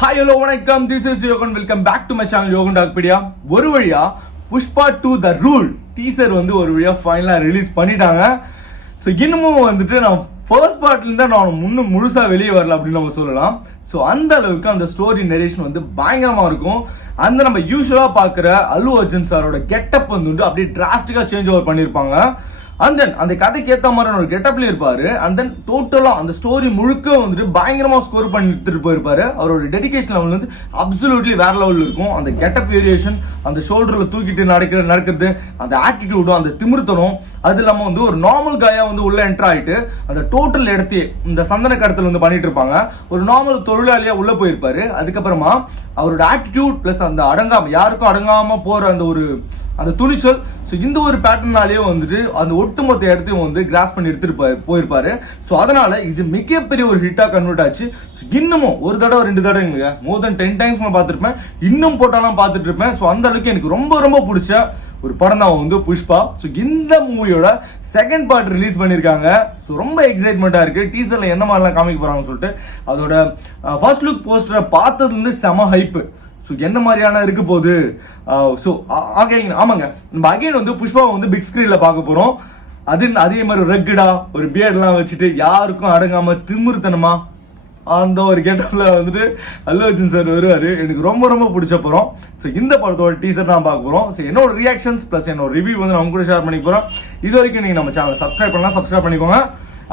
Hi, hello, வணக்கம். This is Yogan. Welcome back to my channel Yogan Dogpedia. ஒரு வழியா Pushpa 2 The Rule teaser வந்து ஒரு வழியா ஃபைனலா ரிலீஸ் பண்ணிட்டாங்க. ஸோ இன்னமும் வந்துட்டு நான் ஃபர்ஸ்ட் பார்ட்லேருந்து நான் முன்னும் முழுசா வெளியே வரல அப்படின்னு நம்ம சொல்லலாம். ஸோ அந்த அளவுக்கு அந்த ஸ்டோரி நரேஷன் வந்து பயங்கரமா இருக்கும். அந்த நம்ம யூஸ்வலா பார்க்குற அல்லு அர்ஜுன் சாரோட கெட்டப் வந்து அப்படியே டிராஸ்டிக்கா சேஞ்ச் ஓவர் பண்ணியிருப்பாங்க. அண்ட் தென் அந்த கதைக்கு ஏற்ற மாதிரியான ஒரு கெட்டப்ல இருப்பாரு. அண்ட் தென் டோட்டலா அந்த ஸ்டோரி முழுக்க வந்துட்டு பயங்கரமா ஸ்கோர் பண்ணி எடுத்துட்டு போயிருப்பாரு. அவரோட டெடிகேஷன் லெவல் வந்து அப்சல்யூட்லி வேற லெவல் இருக்கும். அந்த கெட்டப் வேரியேஷன், அந்த ஷோல்டர்ல தூக்கிட்டு நடக்கிறது, அந்த ஆட்டிடியூடும், அந்த திமிர்த்தனம், அது இல்லாம வந்து ஒரு நார்மல் காயா வந்து உள்ள என்டர் ஆயிட்டு அந்த டோட்டல் இடத்தையே இந்த சந்தன கடத்தல் வந்து பண்ணிட்டு இருப்பாங்க. ஒரு நார்மல் தொழிலாளியா உள்ள போயிருப்பாரு. அதுக்கப்புறமா அவரோட ஆட்டிடியூட் பிளஸ் அந்த அடங்காம யாருக்கும் அடங்காம போற அந்த துணிச்சல், ஸோ இந்த ஒரு பேட்டர்னாலேயே வந்துட்டு அந்த ஒட்டுமொத்த இடத்தையும் வந்து கிராஸ் பண்ணி எடுத்துட்டு போயிருப்பாரு. ஸோ அதனால இது மிகப்பெரிய ஒரு ஹிட்டா கன்வெர்ட் ஆச்சு. ஸோ இன்னமும் ஒரு தடவை 2 தடவை மோர் தென் 10 டைம்ஸ் நான் பார்த்துருப்பேன். இன்னும் போட்டாலும் பார்த்துட்டு இருப்பேன். ஸோ அந்த அளவுக்கு எனக்கு ரொம்ப ரொம்ப பிடிச்ச ஒரு படம் தான் வந்து புஷ்பா. ஸோ இந்த மூவியோட செகண்ட் பார்ட் ரிலீஸ் பண்ணியிருக்காங்க. ஸோ ரொம்ப எக்ஸைட்மெண்ட்டாக இருக்குது. டீசரில் என்ன மாதிரிலாம் காமிக்க போகிறாங்கன்னு சொல்லிட்டு அதோட ஃபர்ஸ்ட் லுக் போஸ்டரை பார்த்ததுலேருந்து செம ஹைப்பு. ஸோ என்ன மாதிரியான இருக்க போகுது. ஸோ ஆமாங்க, நம்ம அகைன் வந்து புஷ்பாவை வந்து பிக் ஸ்க்ரீனில் பார்க்க போகிறோம். அதே மாதிரி ரெக்கடா ஒரு பியர்ட்லாம் வச்சுட்டு யாருக்கும் அடங்காம திமிர்த்தனமா அந்த ஒரு கெட்டப்ல வந்துட்டு அல்லு அர்ஜுன் சார் வருவார். எனக்கு ரொம்ப ரொம்ப பிடிச்ச படம். ஸோ இந்த படத்தோட டீசர் தான் பார்க்க போகிறோம். ஸோ என்னோட ரியாக்ஷன்ஸ் ப்ளஸ் என்னோட ரிவ்யூ வந்து நான் கூட ஷேர் பண்ணி போகிறோம். இது வரைக்கும் நீங்கள் நம்ம சேனல் சப்ஸ்கிரைப் பண்ணலாம், சப்ஸ்கிரைப் பண்ணிக்கோங்க.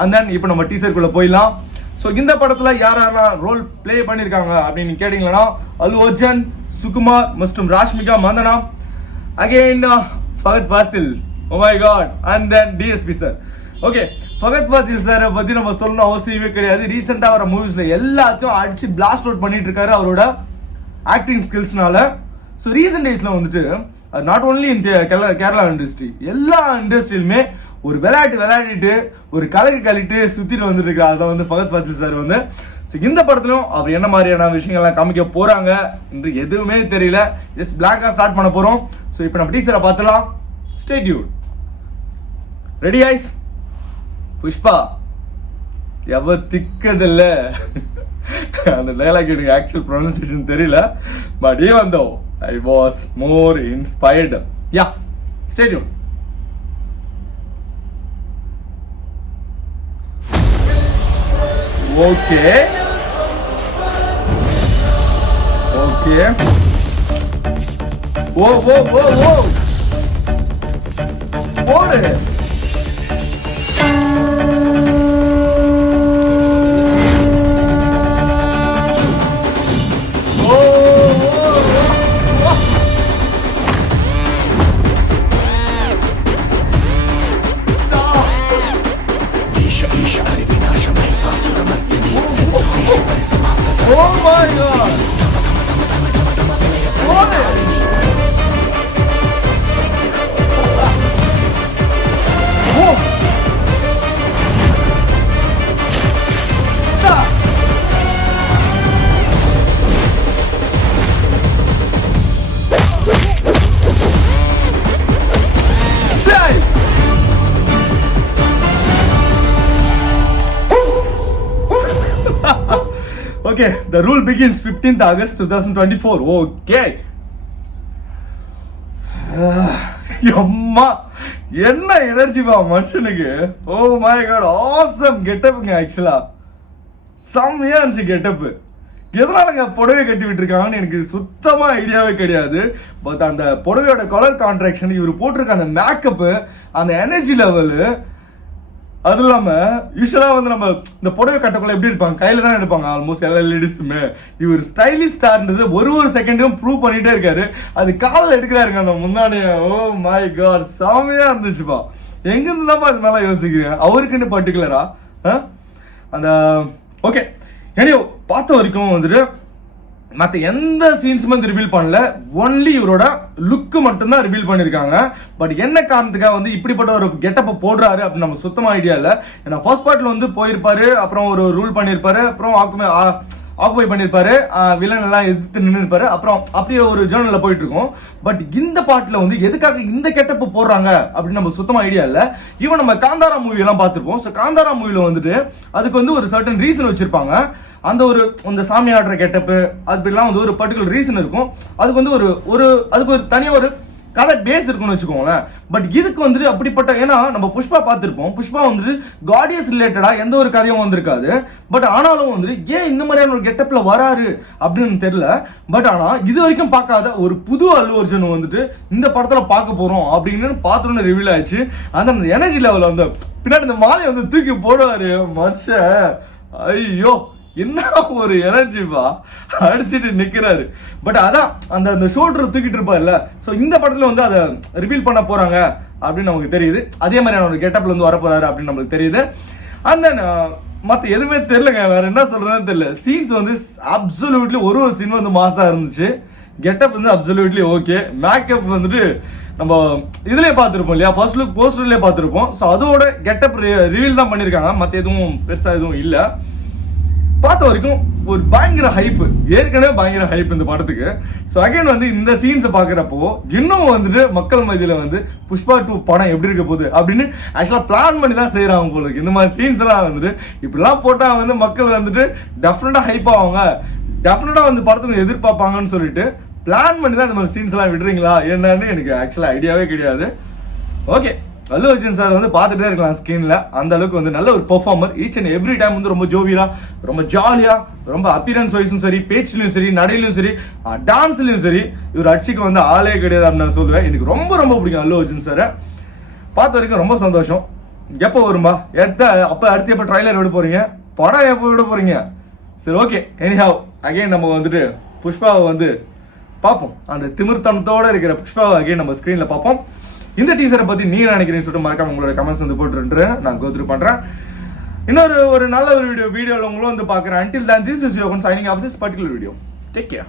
அண்ட் தென் இப்போ நம்ம டீசருக்குள்ளே போயிடலாம். ஸோ இந்த படத்தில் யாரெல்லாம் ரோல் பிளே பண்ணியிருக்காங்க அப்படின்னு கேட்டிங்கன்னா அல்லு அர்ஜுன், சுகுமார் மற்றும் Rashmika Mandanna, again Fahadh Faasil, oh my God, and then DSP sir. Okay, Fahadh Faasil சாரை பற்றி நம்ம சொல்லணும் அவசியமே கிடையாது. ரீசெண்டாக வர மூவிஸில் எல்லாத்தையும் அடித்து பிளாஸ்ட் அவுட் பண்ணிட்டு இருக்காரு அவரோட ஆக்டிங் ஸ்கில்ஸ்னால. ஸோ ரீசெண்ட் டேஸில் வந்துட்டு நாட் ஓன்லி இந்த கேரளா இண்டஸ்ட்ரி, எல்லா இண்டஸ்ட்ரியிலுமே ஒரு விளையாடிட்டு ஒரு கலக்கிட்டு சுத்திட்டு வந்துட்டு இருக்காரு. அதான் வந்து ஃபகத் ஃபாசில் சார் வந்து. ஸோ இந்த படத்திலும் அவர் என்ன மாதிரியான விஷயங்கள்லாம் காமிக்க போறாங்க என்று எதுவுமே தெரியல. ஜஸ்ட் பிளாங்கா ஸ்டார்ட் பண்ண போறோம். ஸோ இப்போ நம்ம டீசரை பார்த்துலாம். Stay tune. Ready eyes? Pushpa எவ திக்கதில்ல. அந்த டைலாக் எனக்கு ஆக்சுவல் ப்ரொனன்சியேஷன் தெரியல. But even though I was more inspired. Yeah, stay tune. Okay. Whoa. What is it? Oh my God! What is it? Whoa! Stop! Shit! Okay, the rule begins 15th August 2024. Okay. அம்மா என்ன energy பா மனுஷனுக்கு. Oh my god, awesome கெட்டப்புங்க. ஆக்சுவலா செம்மையா இருந்துச்சு getup. எதனாலங்க புடவை கட்டி விட்டுருக்காங்கன்னு எனக்கு சுத்தமா ஐடியாவே கிடையாது. பட் அந்த புடவையோட கலர் கான்ட்ராக்ஷன், இவர் போட்டிருக்க அந்த மேக்கப்பு, அந்த எனர்ஜி லெவலு, அது இல்லாமல் யூஸ்வலாக வந்து நம்ம இந்த புடவை கட்டக்குள்ள எப்படி இருப்பாங்க, கையில் தான் எடுப்பாங்க ஆல்மோஸ்ட் எல்லா லேடிஸுமே. இவர் ஸ்டைலிஷ்டாக ஒரு செகண்டும் ப்ரூவ் பண்ணிகிட்டே இருக்காரு. அது காலில் எடுக்கிறாருங்க அந்த முன்னாடி. ஓ மை காட், செமையாக இருந்துச்சுப்பா. எங்கேருந்து தான்ப்பா அது மேலே யோசிக்கிறேன் அவருக்குன்னு பர்டிகுலரா அந்த. ஓகே, ஏன்னா பார்த்த வரைக்கும் வந்துட்டு மற்ற எந்த சீன்ஸுமே வந்து ரிவீல் பண்ணல. ஒன்லி இவரோட லுக்கு மட்டும்தான் ரிவீல் பண்ணியிருக்காங்க. பட் என்ன காரணத்துக்காக வந்து இப்படிப்பட்ட ஒரு கெட்டப்பை போடுறாரு அப்படின்னு நம்ம சுத்தமாக ஐடியா இல்லை. ஏன்னா ஃபர்ஸ்ட் பார்ட்டில் வந்து போயிருப்பாரு, அப்புறம் ஒரு ரூல் பண்ணியிருப்பாரு, அப்புறம் ஆக்குபை பண்ணிருப்பாரு, வில்லன் எல்லாம் எதிர்த்து நின்று இருப்பாரு. அப்புறம் அப்படியே ஒரு ஜேர்னல்ல போயிட்டு இருக்கும். பட் இந்த பாட்டுல வந்து எதுக்காக இந்த கெட்டப் போடுறாங்க அப்படின்னு நம்ம சுத்தமா ஐடியா இல்ல. ஈவன் நம்ம காந்தாரா மூவி எல்லாம் பார்த்திருப்போம். ஸோ காந்தாரா மூவில வந்துட்டு அதுக்கு வந்து ஒரு சர்டன் ரீசன் வச்சிருப்பாங்க. அந்த சாமி ஆடுற கெட்டப்பு அதுலாம் வந்து ஒரு பர்டிகுலர் ரீசன் இருக்கும். அதுக்கு வந்து அதுக்கு ஒரு தனியா ஒரு கதை பேஸ் இருக்குன்னு வச்சுக்கோங்களேன். பட் இதுக்கு வந்துட்டு அப்படிப்பட்ட, ஏன்னா நம்ம புஷ்பா பார்த்திருப்போம். புஷ்பா வந்துட்டு காடியஸ் ரிலேட்டடா எந்த ஒரு கதையும் வந்திருக்காது. பட் ஆனாலும் வந்துட்டு ஏன் இந்த மாதிரியான ஒரு கெட்டப்ல வராரு அப்படின்னு தெரியல. பட் ஆனா இது வரைக்கும் பார்க்காத ஒரு புது அல்லு அர்ஜுன் வந்துட்டு இந்த படத்துல பார்க்க போறோம் அப்படின்னு பார்த்தோன்னு ரிவீல் ஆயிடுச்சு. அந்த எனர்ஜி லெவல் வந்து பின்னாடி இந்த மாலையை வந்து தூக்கி போடுவாரு மனுஷன். ஐயோ என்ன ஒரு எனர்ஜிப்பா, அடிச்சுட்டு நிக்கிறாரு. பட் அதான் அந்த ஷோல்டர் தூக்கிட்டு இருப்பார்ல. ஸோ இந்த படத்துல வந்து அதை ரிவீல் பண்ண போறாங்க அப்படின்னு நமக்கு தெரியுது. அதே மாதிரியான ஒரு கெட்டப்ல வந்து வர போறாரு அப்படின்னு நமக்கு தெரியுது. அந்த மற்ற எதுவுமே தெரியலங்க, வேற என்ன சொல்றதுன்னு தெரியல. சீன்ஸ் வந்து அப்சல்யூட்லி ஒரு சீன் வந்து மாசா இருந்துச்சு. கெட்டப் வந்து அப்சல்யூட்லி ஓகே. மேக்கப் வந்துட்டு நம்ம இதுலயே பார்த்துருப்போம் இல்லையா, ஃபர்ஸ்ட் லுக் போஸ்டர்லயே பார்த்துருப்போம். ஸோ அதோட கெட்டப் ரிவீல் தான் பண்ணியிருக்காங்க, மற்ற எதுவும் பெருசா எதுவும் இல்லை. பார்த்த வரைக்கும் ஒரு பயங்கர ஹைப், ஏற்கனவே பயங்கர ஹைப் இந்த படத்துக்கு. ஸோ அகைன் வந்து இந்த சீன்ஸை பார்க்குறப்போ இன்னும் வந்துட்டு மக்கள் மத்தியில் வந்து புஷ்பா 2 படம் எப்படி இருக்க போகுது அப்படின்னு ஆக்சுவலாக பிளான் பண்ணி தான் செய்கிறாங்க போலுக்கு. இந்த மாதிரி சீன்ஸ் எல்லாம் வந்துட்டு இப்படிலாம் போட்டால் வந்து மக்கள் வந்துட்டு டெஃபினட்டாக ஹைப் ஆவாங்க, டெஃபினட்டாக வந்து படத்துக்கு எதிர்பார்ப்பாங்கன்னு சொல்லிட்டு பிளான் பண்ணி தான் இந்த மாதிரி சீன்ஸ் எல்லாம் விடுறீங்களா என்னன்னு எனக்கு ஆக்சுவலாக ஐடியாவே கிடையாது. ஓகே, அல்லு அர்ஜுன் சார் வந்து பார்த்துட்டே இருக்கலாம் ஸ்கிரீன்ல. அந்த அளவுக்கு வந்து நல்ல ஒரு performer. Each and every time வந்து ரொம்ப ஜோவியலா, ரொம்ப ஜாலியா, ரொம்ப அப்பியரன்ஸ் வைஸும் சரி, பேச்சிலையும் சரி, நடையிலும் சரி, டான்ஸ்லயும் சரி, இவர் அடிச்சுக்கு வந்து ஆளே கிடையாது அப்படின்னு நான் சொல்லுவேன். எனக்கு ரொம்ப ரொம்ப பிடிக்கும் அல்லு அர்ஜுன் சார். பார்த்த வரைக்கும் ரொம்ப சந்தோஷம். எப்போ வரும்பா அடுத்து எப்போ ட்ரைலர் விட போறீங்க, படம் எப்போ விட போறீங்க? சரி, ஓகே. எனிஹவ் அகைன் நம்ம வந்துட்டு புஷ்பாவை வந்து பார்ப்போம். அந்த திமிர்த்தனத்தோட இருக்கிற புஷ்பாவை அகைன் நம்ம ஸ்கிரீன்ல பார்ப்போம். இந்த டீசரை பத்தி நீங்க நினைக்கிறீங்கன்னு சொல்லிட்டு மறக்காம உங்களோட கமெண்ட்ஸ் வந்து போட்டுருன்றேன். நான் கோத்ரூ பண்றேன். இன்னொரு நல்ல ஒரு வீடியோல உங்களும் வந்து பாக்குறேன். Until then, this is Yogan signing off this particular video. Take care.